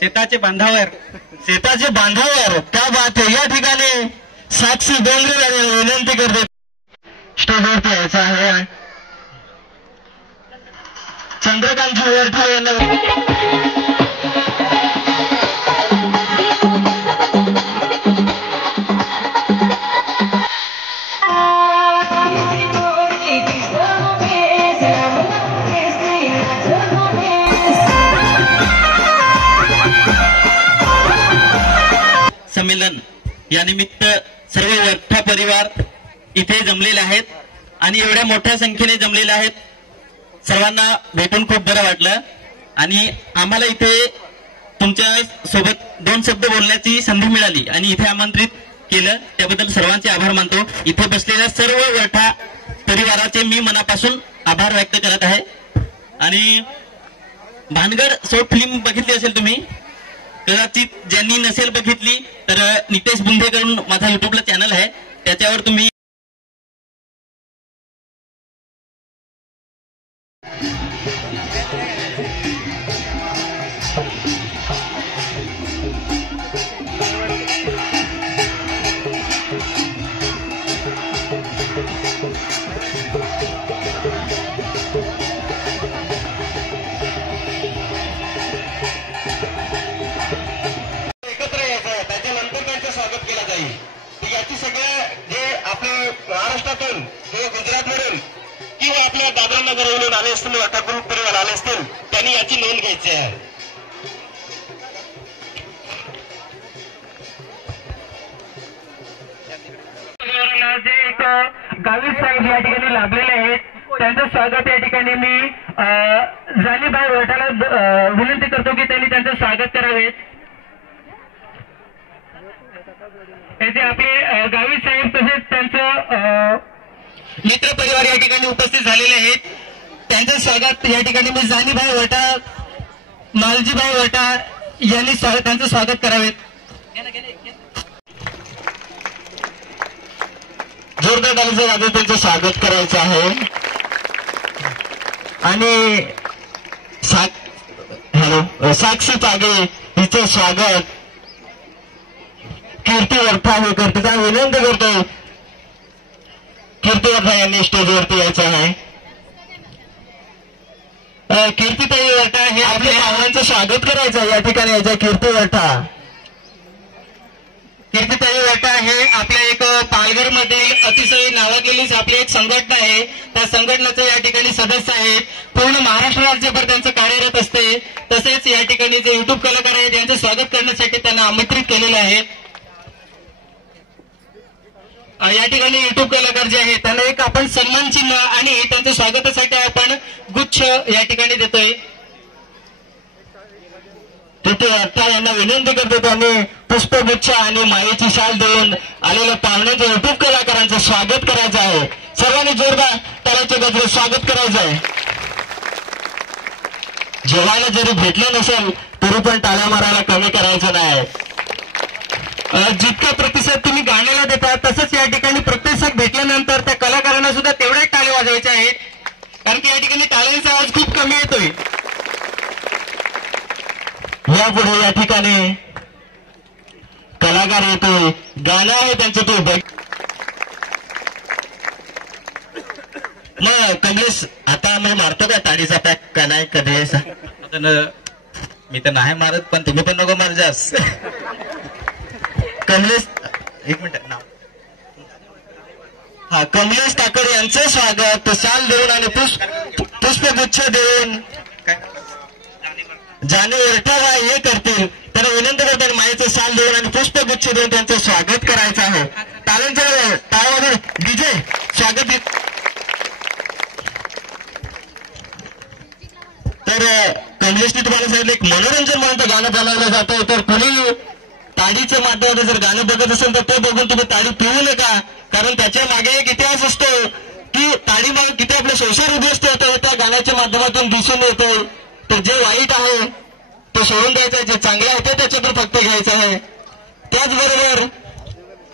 शेताचे बांधावर त्या बात आहे। या ठिकाणी साक्षी डोंगरे यांना विनंती करते स्टेजवरती यायचं आहे। चंद्रकांत वरठा यांना संमेलन या निमित्त सर्व वरठा परिवार इथे जमलेले आहेत आणि एवढ्या मोठ्या संख्येने जमलेले आहेत। सर्वांना भेटून खूप बरं वाटलं आणि आम्हाला इथे तुमच्या सोबत दोन शब्द बोलण्याची संधी मिळाली आणि इथे आमंत्रित केलं त्याबद्दल सर्वांचे आभार मानतो। इथे बसलेल्या सर्व वरठा परिवाराचे मी मनापासून आभार व्यक्त करत आहे। आणि भानगड शॉर्ट फिल्म बघितली असेल तुम्ही, कदाचित ज्यांनी नसेल बघितली तर नितेश बुंधेकडून माझा युट्यूबला चॅनल आहे, त्याच्यावर तुम्ही महाराष्ट्रातून किंवा गुजरातमधून किंवा आपल्या दादरानगरवरून आले असतील, वाटापूर परिवार आले असतील, त्यांनी याची नोंद घ्यायची आहे। जे एक गावित साहेब या ठिकाणी लाभलेले आहेत, त्यांचं स्वागत या ठिकाणी मी जानीभाई वरठाला विनंती करतो की त्यांनी त्यांचं स्वागत करावे। येथे आपले गावित साहेब तसेच त्यांचं मित्र परिवार या ठिकाणी उपस्थित झालेले आहेत, त्यांचं स्वागत या ठिकाणी मी जानीभाई वरठा, मालजीभाई वरठा यांनी त्यांचं स्वागत करावे। जोरदार तालीचा वाजवून त्यांचं स्वागत करायचं आहे। आणि साक्षी पागे हिचं स्वागत कीर्ती वरठा हे करते, त्या विनंती करतो कीर्ती वरठा यांनी स्टेजवरती यायचं आहे। कीर्तीताई वरठा हे आपल्या पाहुण्यांचं स्वागत करायचं या ठिकाणी यायचं। कीर्ती वरठा, कीर्तीताई वरठा हे आपल्या एक पालघरमधील अतिशय नावाजलेलीच आपली एक संघटना आहे, त्या संघटनेचे या ठिकाणी सदस्य आहेत। पूर्ण महाराष्ट्र राज्यभर त्यांचं कार्यरत असते। तसेच या ठिकाणी जे युट्यूब कलाकार आहेत यांचं स्वागत करण्यासाठी त्यांना आमंत्रित केलेलं आहे। या ठिकाणी युट्यूब कलाकार जे आहेत त्यांना एक आपण सन्मान चिन्ह आणि त्यांच्या स्वागतासाठी आपण गुच्छ या ठिकाणी देतोय। तिथे आता यांना विनंती करतो त्यांनी पुष्पगुच्छ आणि मायेची शाल देऊन आलेल्या पाहुण्यांचं युट्यूब कलाकारांचं स्वागत करायचं आहे। सर्वांनी जोरदार टाळ्याच्या गजरात स्वागत करायचं आहे। जेवायला जरी भेटलं नसेल तरी पण टाळ्या मारायला कमी करायचं नाही। जितका प्रतिसाद तुम्ही गाण्याला देता तसंच या ठिकाणी प्रतिसाद भेटल्यानंतर त्या कलाकारांना सुद्धा तेवढे टाळे वाजवायचे आहेत, कारण की या ठिकाणी टाळ्यांचा आवाज खूप कमी येतोय। यापुढे या ठिकाणी कलाकार येतोय, गाणं आहे त्यांचं तो मग कमलेश आता मी मारतो का टाळीचा पॅक का नाही कधी? मी तर नाही मारत, पण तुम्ही पण नको मारजास। कमलेश एक मिनिट नाव, हा कमलेश ठाकर यांचं स्वागत शाल देऊन आणि पुष्पगुच्छ देऊन जाने वरठा हे करतील, त्यांना विनंती करतात मायेचं शाल देऊन आणि पुष्पगुच्छ देऊन त्यांचं स्वागत करायचं आहे। टाळ्यांच्या टाळ्यावर डीजे स्वागत। तर कमलेशने तुम्हाला सांगितलं एक मनोरंजन म्हणून गाणं बनवलं जातं, तर कुणी ताडीच्या माध्यमातून जर गाणं बघत असेल तर ते बघून तुम्ही ताडी पिळू नका, कारण त्याच्या मागे एक इतिहास असतो की ताडी मागे किती आपले संसार उद्ध्वस्त होतं त्या गाण्याच्या माध्यमातून दिसून येतं। तर जे वाईट आहे ते सोडून द्यायचं आहे, जे चांगलं आहे ते त्याच्यातून फक्त घ्यायचं आहे। त्याचबरोबर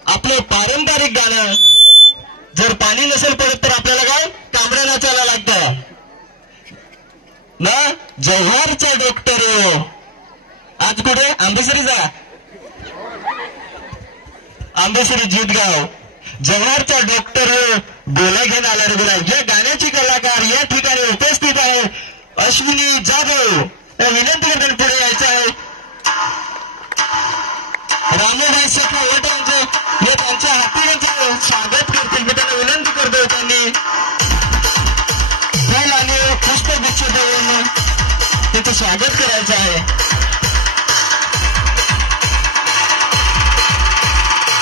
आपलं पारंपरिक गाणं जर पाणी नसेल पडत तर आपल्याला काय कांबड्या नाचायला लागतं ना, जव्हारचा डॉक्टर आज कुठे आंबेसरीचा आंबेसरी जीतगाव जव्हारचा डॉक्टर बोला घेऊन आला रे बोला. या गाण्याची कलाकार या ठिकाणी उपस्थित आहे अश्विनी जाधव. विनंती करताना पुढे यायचं आहे. रामोबाई शेखा हे त्यांच्या हाती स्वागत करतील. मी त्यांना विनंती करतो त्यांनी फुल आणि पुष्पगुच्छ देऊन त्याचं स्वागत करायचं आहे.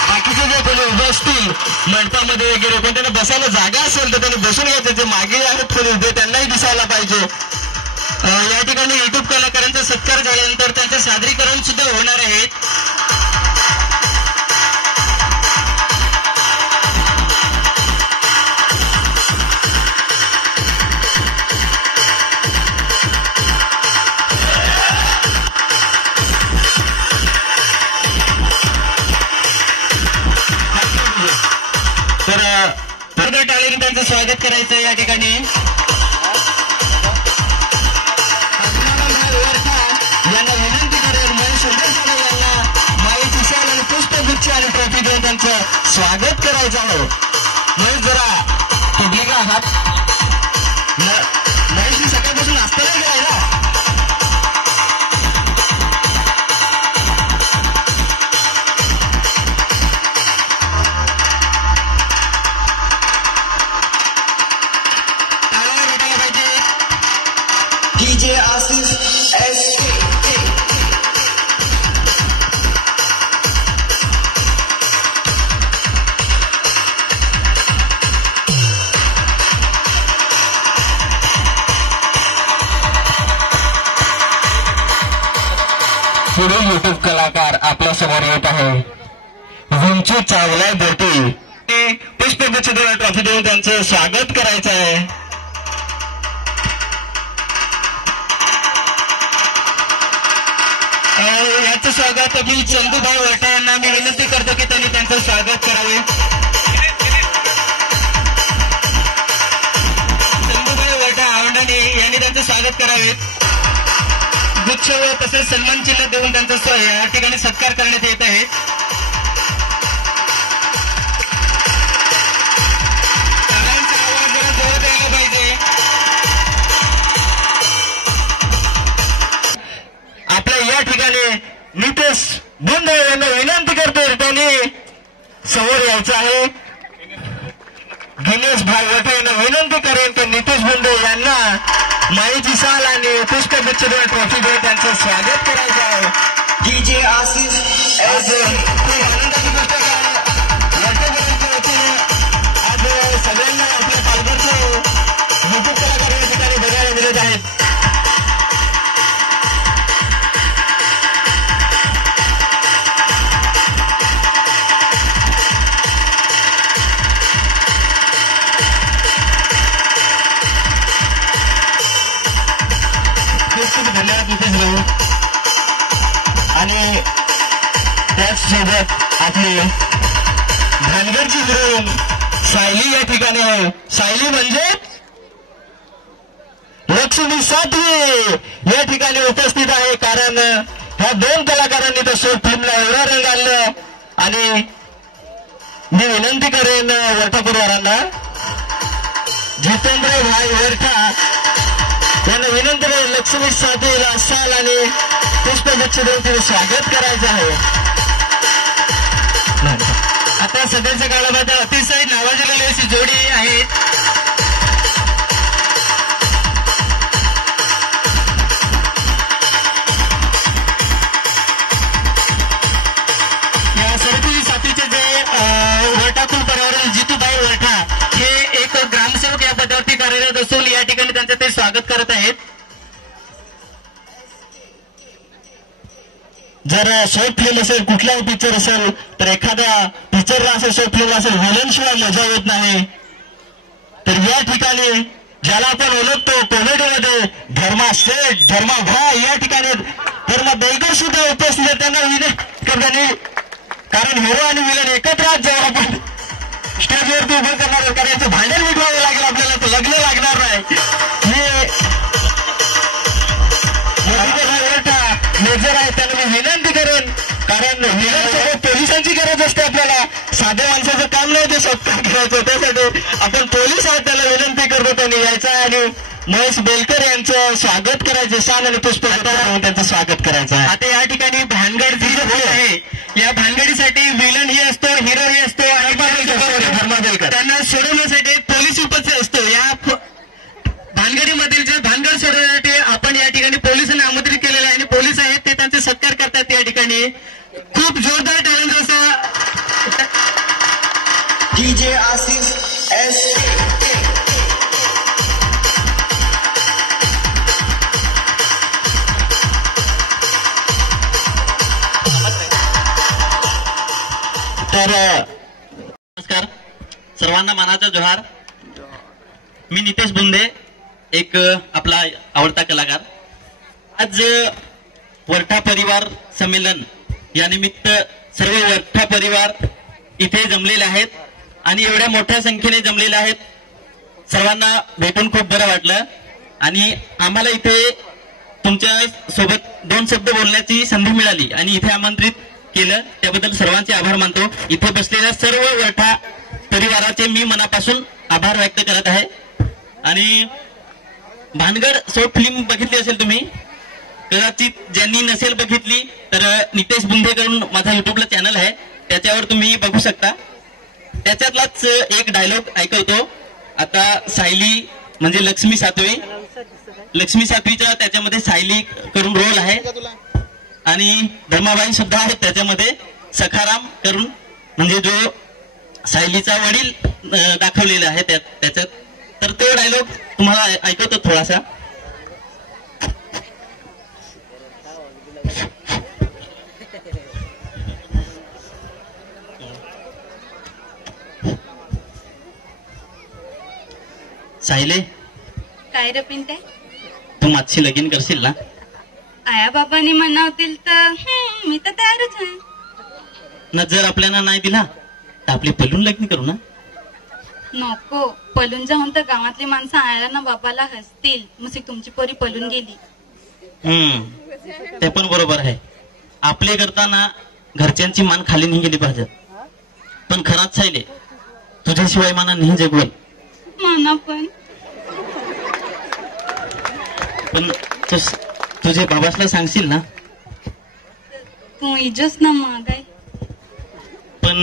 बाकीचे जे कोणी उभे असतील मंडपामध्ये वगैरे पण त्यांना बसायला जागा असेल तर त्यांनी बसून घ्यायचं. जे मागे आहेत कोणी उभे त्यांनाही दिसायला पाहिजे. या ठिकाणी युट्यूब कलाकारांचा सत्कार झाल्यानंतर त्यांचं सादरीकरण सुद्धा होणार आहे. तर फर्दर टाळीने त्यांचं स्वागत करायचं या ठिकाणी. यांना विनंती करेल महेश यांना माईची शाल आणि पुष्पगुच्छ आणि ट्रॉफी देऊन त्यांचं स्वागत करायचं आहे. महेश जरा तुझी का हात महेशनी सकाळपासून असताना गेलाय ना. DJ Asif SK. पुढील युट्यूब कलाकार आपल्या समोर येत आहे. विंचू चावला देतील पुष्पगुच्छ देऊन ट्रॉफी देऊन त्यांचं स्वागत करायचं आहे. याचं स्वागत मी चंदूभाई वटा यांना मी विनंती करतो की त्यांनी त्यांचं स्वागत करावे. चंदूभाई वटा आवंडाने यांनी त्यांचं स्वागत करावे. गुच्छ व तसेच सन्मान चिन्ह देऊन त्यांचा या ठिकाणी सत्कार करण्यात येत आहे. सगळ्यांचा आवाज जरा जोरात यायला पाहिजे. आपल्या या ठिकाणी नितेश बुंदे यांना विनंती करतो त्यांनी समोर यायचं आहे. गिनेश भागवत यांना विनंती करेन की नितेश बुंदे यांना माईची शाल आणि पुष्पगुच्छ देऊन ट्रॉफी देऊन त्यांचं स्वागत करायचं आहे. DJ Asif SK. खूप आनंदाची गोष्ट वर्षभराच्या वतीने आज सगळ्यांना आपल्या पालघरचे युट्यूब कलाकार या ठिकाणी बघायला मिळत आहेत. खूप धन्यवाद नितेश भाऊ. आणि त्याचसोबत आपली भानगरची गुरु सायली या ठिकाणी आहे. सायली म्हणजे लक्ष्मी सातवी या ठिकाणी उपस्थित आहे. कारण ह्या दोन कलाकारांनी तर शॉर्ट फिल्मला एवढा रंग आणलं. आणि मी विनंती करेन वरठापूरवारांना जितेंद्र भाई वरठा यांना विनंती करेन लक्ष्मी सातवीला शाल आणि पुष्पगुच्छ देऊन तिने स्वागत करायचं आहे. आता सध्याच्या काळामध्ये अतिशय नावाजलेली अशी जोडी आहे. या सरस्वती साथीचे जे वरठाकुल परिवारातील जितूभाई वरठा हे एक ग्रामसेवक या पदावरती कार्यरत असून या ठिकाणी त्यांचं ते स्वागत करत आहेत. जर शॉर्ट फिल्म असेल कुठलाही पिक्चर असेल तर एखाद्या पिक्चरला असेल शॉर्ट फिल्म असेल व्हिलनशिवाय मजा येत नाही. तर या ठिकाणी ज्याला आपण ओळखतो कॉमेडीमध्ये धर्मा शेठ धर्मा भाई या ठिकाणी धर्मा दैगर सुद्धा उपस्थित आहेत. त्यांना विनंती करताना कारण हिरो आणि विलन एकत्र जेव्हा आपण स्टेजवरती उभं करणार कारण याचं भांडण मिटवावं लागेल आपल्याला तर लग्न लागणार नाही. मी मेजर आहेत त्यांना मी विनंती करेन, कारण पोलिसांची गरज असते आपल्याला. साध्या माणसाचं काम नाही ते शॉर्टकट करायचं, त्यासाठी आपण पोलीस आहेत त्याला विनंती करतो त्यांनी यायचं आणि महेश बेलकर यांचं स्वागत करायचं. शाल आणि पुष्प त्यांचं स्वागत करायचं. आता या ठिकाणी भानगड जी आहे, या भानगडीसाठी विलन ही असतो, हिरो ही असतो आणि धर्मादेलकर त्यांना सोडवण्यासाठी पोलीस उपस्थित असतो. या भानगडीमधील जे भानगड सोडवण्यासाठी आपण या ठिकाणी पोलिसांना आमंत्रित केलेलं आहे आणि पोलीस आहेत ते त्यांचे सत्कार करतात. या ठिकाणी खूप जोरदार टॅलेंट असं DJ Asif SK. तर नमस्कार सर्वांना, मानाचा जोहार. मी नितेश बुंदे, एक आपला आवडता कलाकार. आज वरठा परिवार संमेलन या निमित्त सर्व वरठा परिवार इथे जमलेले आहेत आणि एवढ्या मोठ्या संख्येने जमलेले आहेत. सर्वांना भेटून खूप बरं वाटलं आणि आम्हाला इथे तुमच्या सोबत 2 शब्द बोलण्याची संधी मिळाली आणि इथे आमंत्रित केलं, त्याबद्दल सर्वांचे आभार मानतो. इथे बसलेल्या सर्व वरठा परिवाराचे मी मनापासून आभार व्यक्त करत आहे. आणि भानगड शॉर्ट फिल्म बघितली असेल तुम्ही, कदाचित ज्यांनी नसेल बघितली तर नितेश बुंदे करून माझा युट्यूबला चॅनल आहे, त्याच्यावर तुम्ही बघू शकता. त्याच्यातलाच एक डायलॉग ऐकवतो. आता सायली म्हणजे लक्ष्मी सातवीचा त्याच्यामध्ये सायली करून रोल आहे आणि धर्माबाई सुद्धा आहेत त्याच्यामध्ये, सखाराम करून म्हणजे जो सायलीचा वडील दाखवलेला आहे त्याच्यात. तर तो डायलॉग तुम्हाला ऐकवतो थोडासा. सायले, काय रे पिंटे, तू माझी लगीन करशील ना? आया बाबांनी म्हणावतील तर मी तर तयारच आहे ना. जर आपल्याला नाही दिला तर आपली पलून लग्न करू ना. नको, पलून जाऊन तर गावातली माणसं आयाला ना बाबाला हसतील, मग तुमची पोरी पलून गेली. ते पण बरोबर आहे. आपले करताना घरच्यांची मान खाली नाही गेली पाहिजे. पण खराच सायले, तुझ्याशिवाय माना नाही जगवल. माना पण तुझे बाबासला सांगशील ना? तू इजस ना मागाय. पण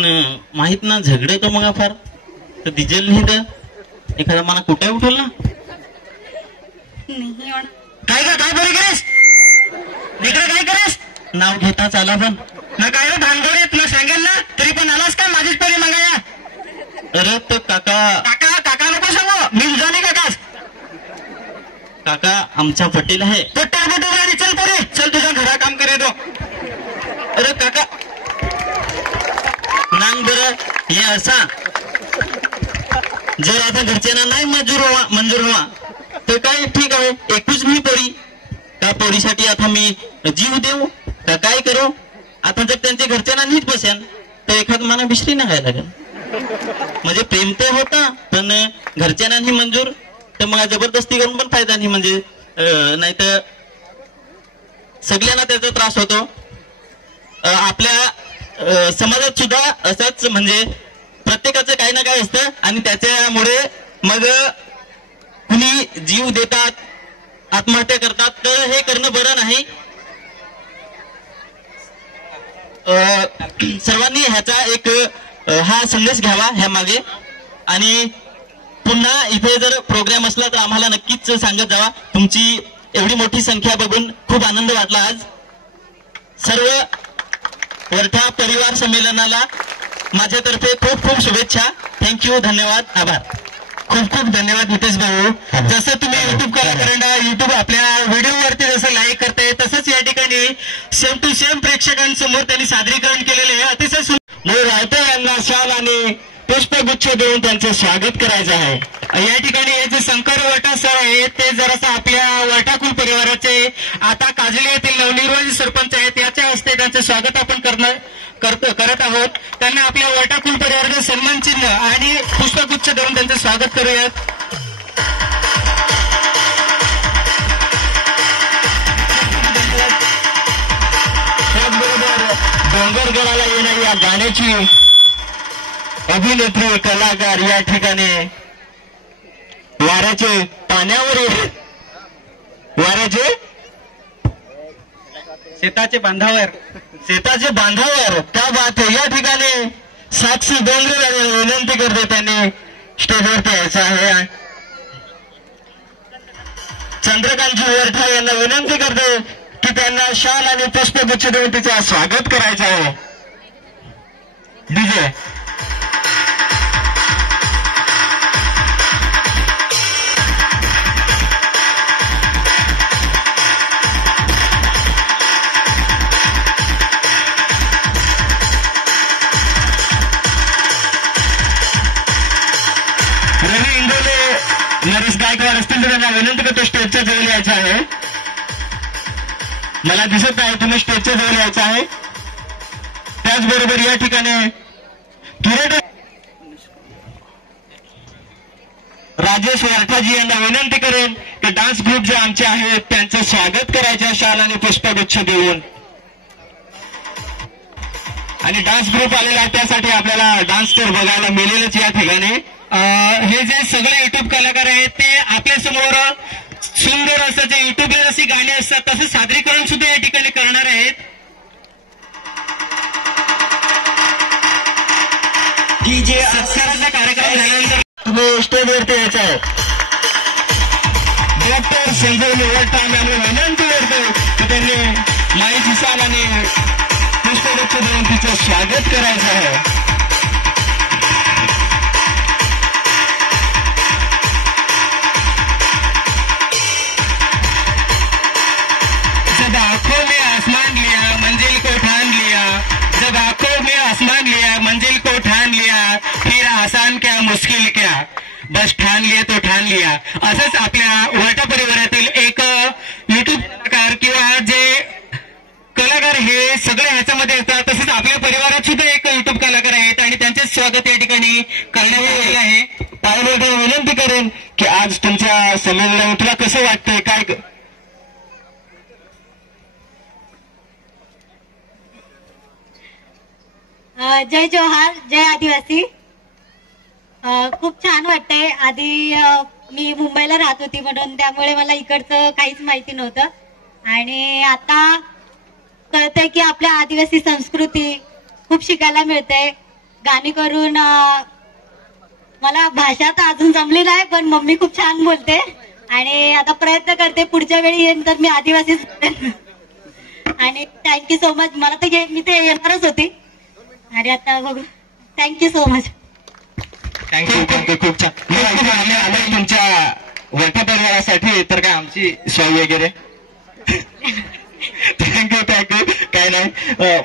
माहित ना झगडे तो मग फार तर डिझेल नाही तर एखादा मला कुठे उठवल ना. नाही काय बरी करेस इकडे, काय करेस? नाव घेताच आला पण ना. काय रे भानगडीत ना सांगेल ना तरी पण आलास का माझीच परी मागाया? अरे तो काका नको सांगू, मी तुझा नाही काकास. काका आमचा पटेल आहे. चल परे, चल तुझा घरा काम करे तो. अरे काका नांग बरं हे असा, जर आता घरच्यांना नाही मंजूर व्हा तर काय ठीक आहे, एकूच मी पोरी का पोरीसाठी आता मी जीव देऊ का काय करू? आता जर त्यांच्या घरच्यांना नीट बसेल तर एखाद मना बिश्री नाही खायला लागेल. म्हणजे प्रेम तर होता पण घरच्यांना नाही मंजूर तर मग जबरदस्ती करून पण फायदा नाही. म्हणजे नाही तर सगळ्यांना त्याचा त्रास होतो. आपल्या समाजात सुद्धा असंच, म्हणजे प्रत्येकाचं काही ना काही असतं आणि त्याच्यामुळे मग कुणी जीव देतात, आत्महत्या करतात. तर हे करणं बरं नाही. सर्वांनी ह्याचा एक हा संदेश घ्यावा ह्या मागे. आणि पुन्हा इथे जर प्रोग्राम असला तर आम्हाला नक्कीच सांगत जावा. तुमची एवढी मोठी संख्या बघून खूप आनंद वाटला. आज सर्व वरठा परिवार संमेलनाला माझ्यातर्फे खूप खूप शुभेच्छा. थँक्यू, धन्यवाद, आभार. खूप खूप धन्यवाद नितेश भाऊ. जसं तुम्ही युट्यूब कलाकारांना युट्यूब आपल्या व्हिडिओवरती जसं लाईक करताय तसंच या ठिकाणी सेम टू सेम प्रेक्षकांसमोर त्यांनी सादरीकरण केलेले आहे. अतिशय रायते यांना शाल आणि पुष्पगुच्छ देऊन त्यांचं स्वागत करायचं आहे. या ठिकाणी हे जे शंकर वरठा सर आहेत ते जरासं आपल्या वरठाकुल परिवाराचे आता काजले येथील नवनिर्वाचित सरपंच आहेत, याच्या हस्ते त्यांचं स्वागत आपण करत आहोत. त्यांना आपल्या वरठाकुल परिवाराचे सन्मान चिन्ह आणि पुष्पगुच्छ देऊन त्यांचं स्वागत करूयात. डोंगरगडाला येणारी या गाण्याची अभिनेत्री कलाकार या ठिकाणी वाऱ्याचे पाण्यावर वाऱ्याचे शेताचे बांधावर त्या बात आहे. या ठिकाणी साक्षी डोंगरे यांना विनंती करते त्यांनी स्टेजवरती यायचं आहे. चंद्रकांतजी वरठा यांना विनंती करते की त्यांना शाल आणि पुष्पगुच्छ देऊन तिचं स्वागत करायचं आहे. डीजे रवी इंगोले नरेश गायकवाड असतील तर त्यांना विनंती करतो स्टेजच्या जवळ यायचं आहे. मला दिसत आहे तुम्ही स्टेजच्या जवळ यायचं आहे. त्याचबरोबर या ठिकाणी राजेश वरठाजी यांना विनंती करेन की डान्स ग्रुप जे आमचे आहेत त्यांचं स्वागत करायचं शाल आणि पुष्पगुच्छ देऊन. आणि डान्स ग्रुप आलेला आहे त्यासाठी आपल्याला डान्स तर बघायला मिळेलच या ठिकाणी. हे जे सगळे युट्यूब कलाकार आहेत ते आपल्या समोर सुंदर असं जे युट्यूबला जशी गाणी असतात तसं सादरीकरण सुद्धा या ठिकाणी करणार आहेत. डीजे सत्काराचा कार्यक्रम झाल्यानंतर तुम्ही स्टेजवरती यायचं आहे. डॉक्टर संजय वरठा आम्ही विनंती करतो की त्यांनी माईची शाल आणि पुष्पगुच्छ देऊन तिचं स्वागत करायचं आहे. जब आंखों में आसमान लिया मंजिल को ठान लिया, जब आंखों में आसमान लिया मंजिल को ठान लिया, फिर आसान क्या मुश्किल क्या, बस ठान लिए तो ठान लिया. असंच आपल्या वरठा परिवारातील एक युट्यूब कलाकार किंवा जे कलाकार हे सगळे ह्याच्यामध्ये असतात. तसंच आपल्या परिवारात सुद्धा एक युट्यूब कलाकार आहेत आणि त्यांचे स्वागत या ठिकाणी करण्यात आलेलं आहे. त्यामुळे विनंती करेन की आज तुमच्या संमेलनात तुला कसं वाटतंय काय. जय जोहार, जय आदिवासी. खूप छान वाटतंय. आधी मी मुंबईला राहत होती म्हणून त्यामुळे मला इकडचं काहीच माहिती नव्हतं आणि आता कळतंय की आपल्या आदिवासी संस्कृती खूप शिकायला मिळते. गाणी करून मला भाषा तर अजून जमली नाही पण मम्मी खूप छान बोलते आणि आता प्रयत्न करते पुढच्या वेळी येईन तर मी आदिवासीच आणि थँक्यू सो मच. मला तर मी ते येणारच होती आणि आता बघू. Thank you so much. थँक्यू खूप छान. आम्ही आलोय तुमच्या वरठा परिवारासाठी तर काय आमची सोय वगैरे. थँक्यू काय नाही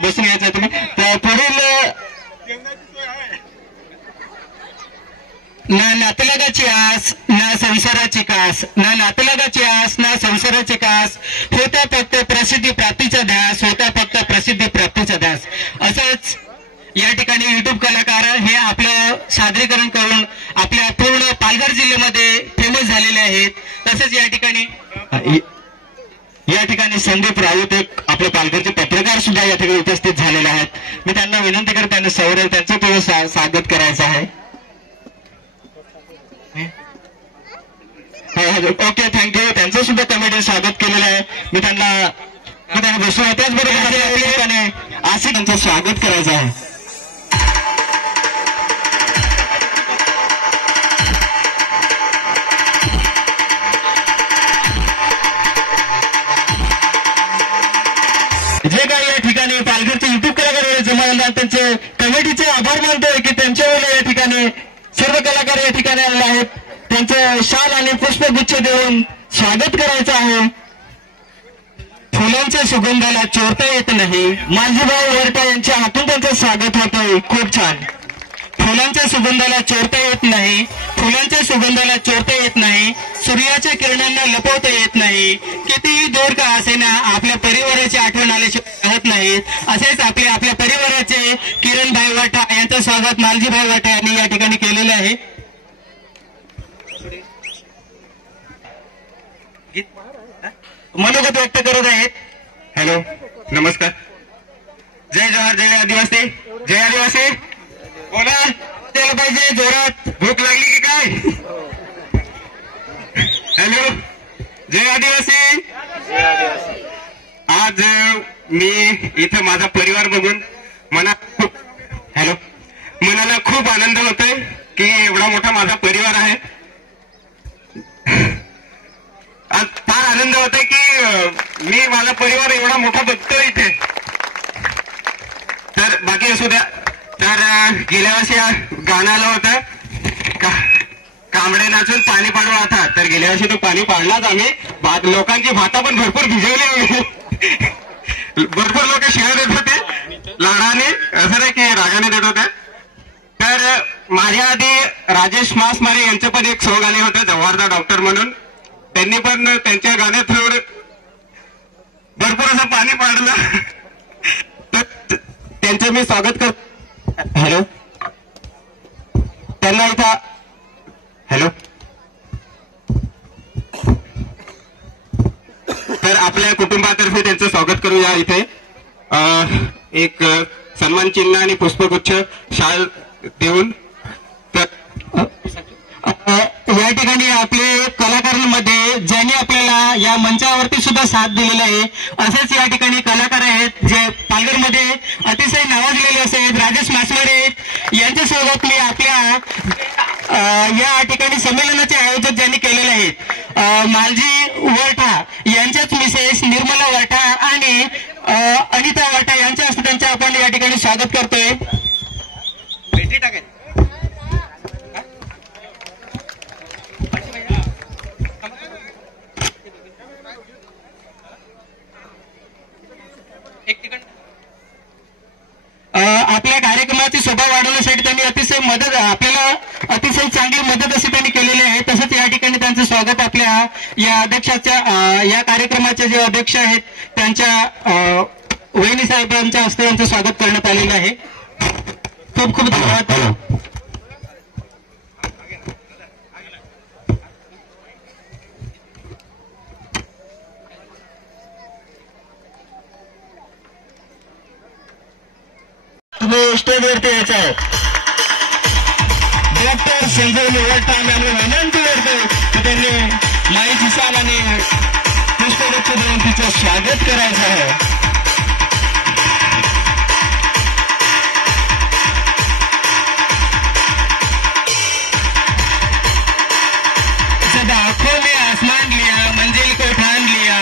बसून घ्यायचं तुम्ही. तर पुढील ना नातलगाची आस ना संसाराची कास, ना नातलगाची आस ना संसाराची कास, होता फक्त प्रसिद्धी प्राप्तीचा ध्यास, होता फक्त प्रसिद्धी प्राप्तीचा ध्यास. असंच या ठिकाणी युट्यूब कलाकार हे आपलं सादरीकरण करून आपल्या पूर्ण पालघर जिल्ह्यामध्ये फेमस झालेले आहेत. तसंच या ठिकाणी संदीप राऊत एक आपले पालघरचे पत्रकार सुद्धा या ठिकाणी उपस्थित झालेले आहेत. मी त्यांना विनंती करतो त्यांनी सौरव त्यांचं थोडं स्वागत करायचं आहे. Okay thank you. त्यांचं सुद्धा कमिटी स्वागत केलेलं आहे. मी त्यांना बसून त्याचबरोबर या ठिकाणी असे त्यांचं स्वागत करायचं आहे. जे काही या ठिकाणी पालघरचे युट्यूब कलाकार जमा त्यांचे कमिटीचे आभार मानतोय की त्यांच्यावर या ठिकाणी सर्व कलाकार या ठिकाणी आलेले आहेत. त्यांचं शाल आणि पुष्पगुच्छ देऊन स्वागत करायचं आहे. फुलांच्या सुगंधाला चोरता येत नाही, मालजीभाऊ वरठा यांच्या हातून त्यांचं स्वागत होत आहे. खूप छान. फुलांच्या सुगंधाला चोरता येत नाही, फुलांच्या सुगंधाला चोरता येत नाही, सूर्याच्या किरणांना लपवता येत नाही, कितीही दूर का असेना आपल्या परिवाराची आठवण आल्याशिवाय राहत नाहीत. असेच आपल्या परिवाराचे किरणभाई वरठा यांचं स्वागत मालजीभाई वरठा यांनी या ठिकाणी केलेलं आहे. मनोगत व्यक्त करत आहेत. हॅलो नमस्कार. जय जोहार, जय आदिवासी, जय आदिवासी. बोला त्याला पाहिजे जोरात. भूक लागली की काय? हॅलो, जय आदिवासी. आज मी इथं माझा परिवार बघून मनाला खूप आनंद होतोय की एवढा मोठा माझा परिवार आहे. आज फार आनंद होतोय की मी माझा परिवार एवढा मोठा बघतोय इथे. तर बाकी असू द्या. तर गेल्या वर्षी गाणं आलं होतं कांबडे नाचून पाणी पाडू आता. तर गेल्या वर्षी तो पाणी पाडलाच आम्ही. लोकांची भाता पण भरपूर भिजवली. भरपूर लोक शिव्या देत होते लाडाने, असं नाही की रागाने देत होते. तर माझ्या आधी राजेश मासमारे यांचं पण एक सॉंग आले होतं जव्हारदा डॉक्टर म्हणून. त्यांनी पण त्यांच्या गाण्यात भरपूर असं पाणी पाडलं. तर त्यांचं मी स्वागत करतो. हॅलो, त्यांना इथं हॅलो. तर आपल्या कुटुंबातर्फे त्यांचं स्वागत करूया. इथे एक सन्मान चिन्ह आणि पुष्पगुच्छ शाल देऊन. तर या ठिकाणी आपले कलाकारांमध्ये ज्यांनी आपल्याला या मंचावरती सुद्धा साथ दिलेला आहे असेच या ठिकाणी कलाकार आहेत जे पालघरमध्ये अतिशय नावाजलेले असेल. राजेश मासमारे यांच्यासोबत मी आपल्या या ठिकाणी संमेलनाचे आयोजक ज्यांनी केलेले आहेत मालजी वरठा यांच्याच मिसेस निर्मला वरठा आणि अनिता वरठा यांच्या हस्ते त्यांचं आपण या ठिकाणी स्वागत करतोय. आपल्या कार्यक्रमाची शोभा वाढवण्यासाठी त्यांनी अतिशय चांगली मदत अशी त्यांनी केलेली आहे. तसंच या ठिकाणी त्यांचं स्वागत आपल्या या अध्यक्षाच्या या कार्यक्रमाचे जे अध्यक्ष आहेत त्यांच्या वहिनी साहेबांच्या हस्ते त्यांचं स्वागत करण्यात आलेलं आहे. खूप खूप धन्यवाद. तुम्ही स्टेजवरती यायचं आहे. डॉक्टर संजय वरठा आम्ही विनंती करतो की त्यांनी माईक हिसाब आणि पुष्पगुच्छ देऊन तिचं स्वागत करायचं आहे. जब आंखों में आसमान लिया मंजिल को ठान लिया,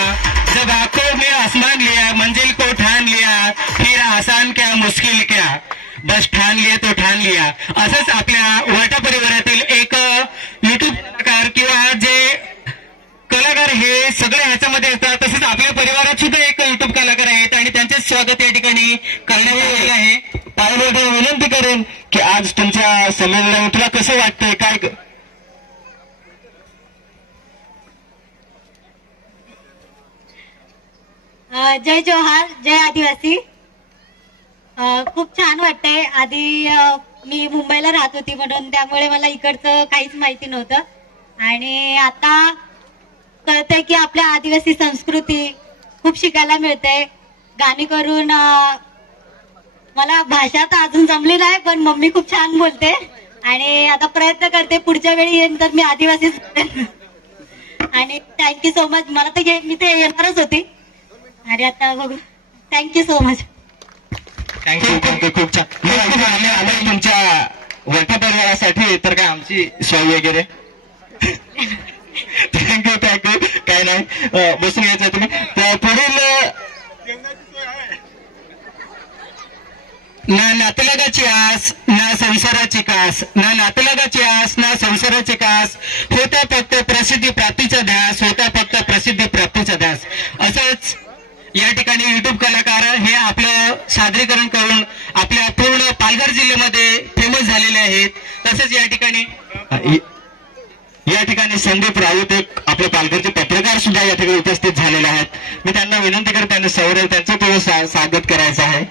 जब आंखों में आसमान लिया मंजिल को ठान लिया, फिर आसान क्या मुश्किल क्या, बस ठान लिए तो ठान लिया. असंच आपल्या वरठा परिवारातील एक युट्यूब कलाकार किंवा जे कलाकार हे सगळे ह्याच्यामध्ये येतात. तसंच आपल्या परिवारात सुद्धा एक युट्यूब कलाकार आहेत आणि त्यांचे स्वागत या ठिकाणी करण्यात आलेलं आहे. पायलट विनंती करेन की आज तुमच्या संमेलनात तुला कसं वाटतंय काय? जय जोहार, जय आदिवासी. खूप छान वाटतंय. आधी मी मुंबईला राहत होती म्हणून त्यामुळे मला इकडचं काहीच माहिती नव्हतं आणि आता कळतंय की आपल्या आदिवासी संस्कृती खूप शिकायला मिळते. गाणी करून मला भाषा तर अजून जमली नाही पण मम्मी खूप छान बोलते आणि आता प्रयत्न करते पुढच्या वेळी येईन तर मी आदिवासीच आणि थँक्यू सो मच. मला तर मी ते येणारच होती आणि आता बघू. Thank you so much. थँक्यू. खूप छान. आम्ही तुमच्या वरठा परिवारासाठी तर काय आमची सोय वगैरे. थँक्यू. काय नाही, बसून घ्यायचं तुम्ही. तर पुढील ना नातलगाची आस ना संसाराची कास, ना नातलगाची आस ना संसाराची कास, होता फक्त प्रसिद्धी प्राप्तीचा ध्यास, होता फक्त प्रसिद्धी प्राप्तीचा ध्यास. असंच या ठिकाणी युट्यूब कलाकार हे आपलं सादरीकरण करून आपल्या पूर्ण पालघर जिल्ह्यामध्ये फेमस झालेले आहेत. तसंच या ठिकाणी संदीप राऊत एक आपले पालघरचे पत्रकार सुद्धा या ठिकाणी उपस्थित झालेले आहेत. मी त्यांना विनंती करतो त्यांनी सौरव त्यांचं थोडं स्वागत करायचं आहे.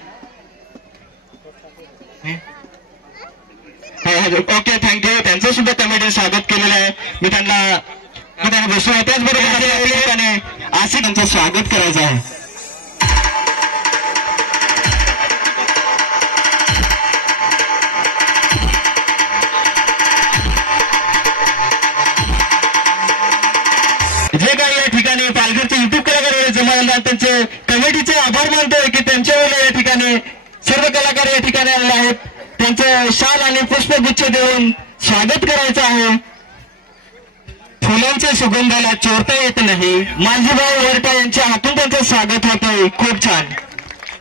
Okay, thank you. त्यांचं सुद्धा कमिटी स्वागत केलेलं आहे. मी त्यांना बसून त्याचबरोबर असं त्यांचं स्वागत करायचं आहे. त्यांचे आभार मानतोय की त्यांच्यावर या ठिकाणी सर्व कलाकार या ठिकाणी आलेले आहेत. त्यांचे शाल आणि पुष्पगुच्छ देऊन स्वागत करायचं आहे. फुलांच्या सुगंधाला चोरता येत नाही. मालजीभाऊ वरटा यांच्या हातून त्यांचं स्वागत होत आहे. खूप छान.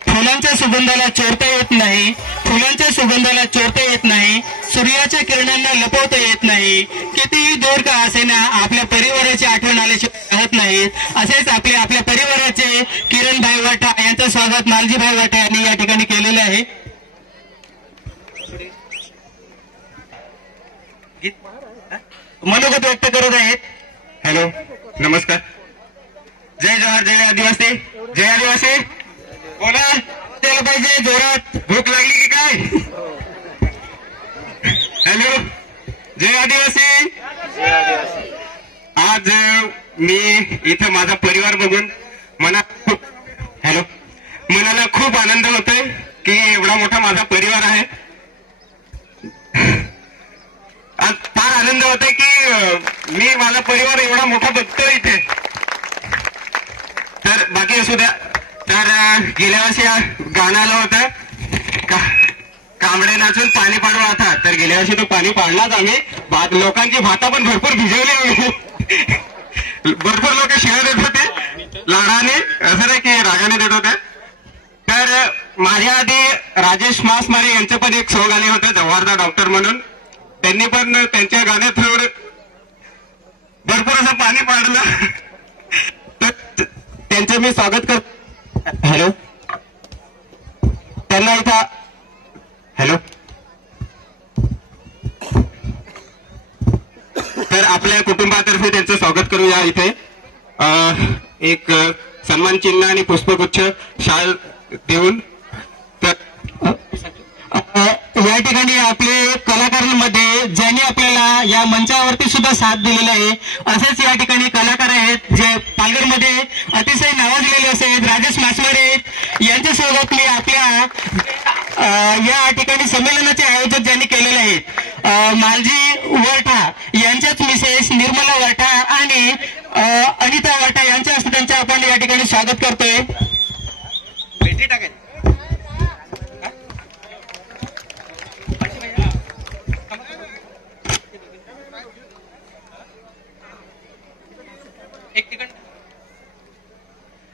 फुलांच्या सुगंधाला चोरता येत नाही. फुलांच्या सुगंधाला चोरता येत नाही. सूर्याच्या किरणांना लपवता येत नाही. कितीही दूर का असेना आपल्या परिवाराची आठवण आल्याशिवाय राहत नाहीत. असेच आपल्या परिवाराचे किरणभाई वाटा यांचं स्वागत मालजीभाई वाटा यांनी या ठिकाणी केलेले आहे. मनोगत व्यक्त करत आहेत. हॅलो, नमस्कार. जय जोहार, जय आदिवासी, जय आदिवासी. बोला त्याला पाहिजे जोरात. भूक लागली की काय? हॅलो, जय आदिवासी. आज मी इथं माझा परिवार बघून मनाला खूप आनंद होतोय की एवढा मोठा माझा परिवार आहे. आज फार आनंद होतोय की मी माझा परिवार एवढा मोठा बघतोय इथे. तर बाकी असू द्या. तर गेल्या वर्षी गाणं आलं होतं कांबडे नाचून पाणी पाडू आता. तर गेल्या वर्षी तो पाणी पाडलाच आम्ही. लोकांची भाता पण भरपूर भिजवली. भरपूर लोक शिव्या देत होते लाडाने, असं नाही की रागाने देत होते. तर माझ्या आधी राजेश मासमारे यांचं पण एक सॉंग आले होतं जव्हारदा डॉक्टर म्हणून. त्यांनी पण त्यांच्या गाण्यात भरपूर असं पाणी पाडलं. तर त्यांचं मी स्वागत करतो. हॅलो, त्यांना इथं हॅलो. तर आपल्या कुटुंबातर्फे त्यांचं स्वागत करूया. इथे एक सन्मान चिन्ह आणि पुष्पगुच्छ शाल देऊन. तर या ठिकाणी आपले कलाकारांमध्ये ज्यांनी आपल्याला या मंचावरती सुद्धा साथ दिलेला आहे असेच या ठिकाणी कलाकार आहेत जे पालघरमध्ये अतिशय नावाजलेले असेल. राजेश मासमारे यांच्यासोबत मी आपल्या या ठिकाणी संमेलनाचे आयोजक ज्यांनी केलेले आहेत मालजी वरठा यांच्याच मिसेस निर्मला वरठा आणि अनिता वरठा यांच्या हस्ते त्यांचं आपण या ठिकाणी स्वागत करतोय.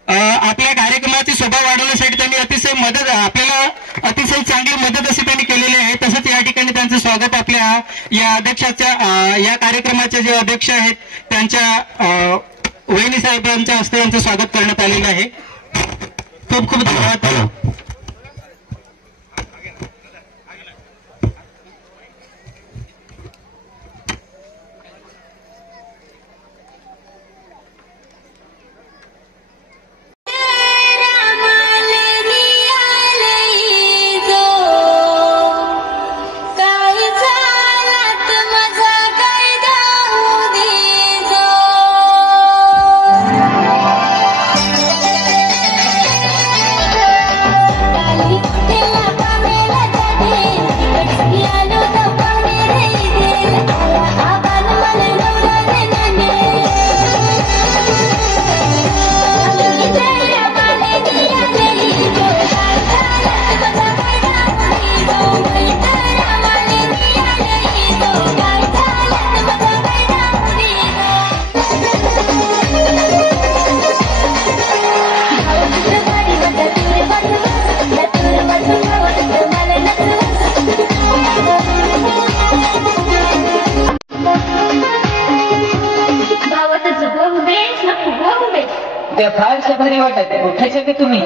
आपल्या कार्यक्रमाची शोभा वाढवण्यासाठी त्यांनी अतिशय चांगली मदत अशी त्यांनी केलेली आहे. तसंच या ठिकाणी त्यांचं स्वागत आपल्या या अध्यक्षाच्या या कार्यक्रमाचे जे अध्यक्ष आहेत त्यांच्या वहिनी साहेबांच्या हस्ते त्यांचं स्वागत करण्यात आलेलं आहे. खूप खूप धन्यवाद. त्या फारशा भारी वाटत उठायचे की तुम्ही.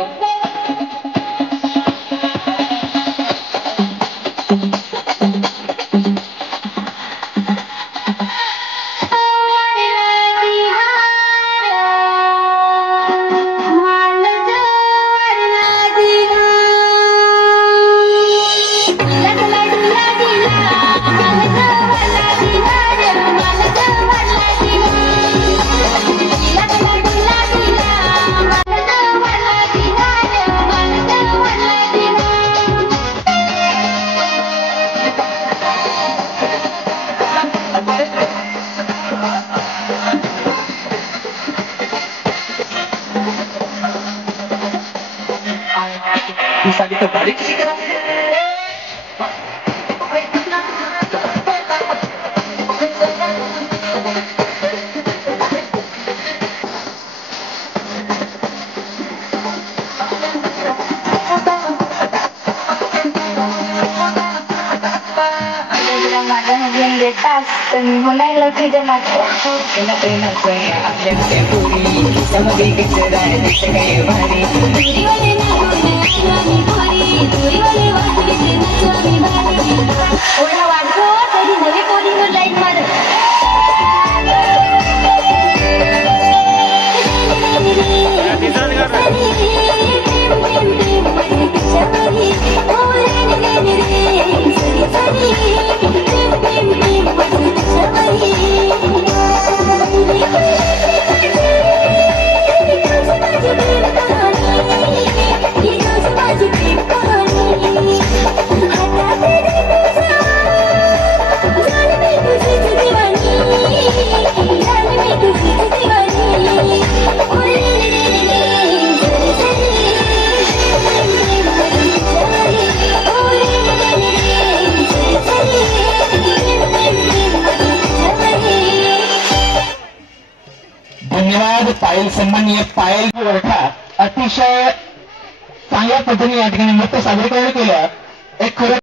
Bye. वाढदिवस आली तर बारीक तर मी म्हणायला तुझ्या नाचतो ओढा वाढतो तरी नवी पोरी लाईन मारत धन्यवाद पायल सन्माननीय पायल वरठा अतिशय चांगल्या पद्धतीने या ठिकाणी नृत्य सादरीकरण केलं एक खरं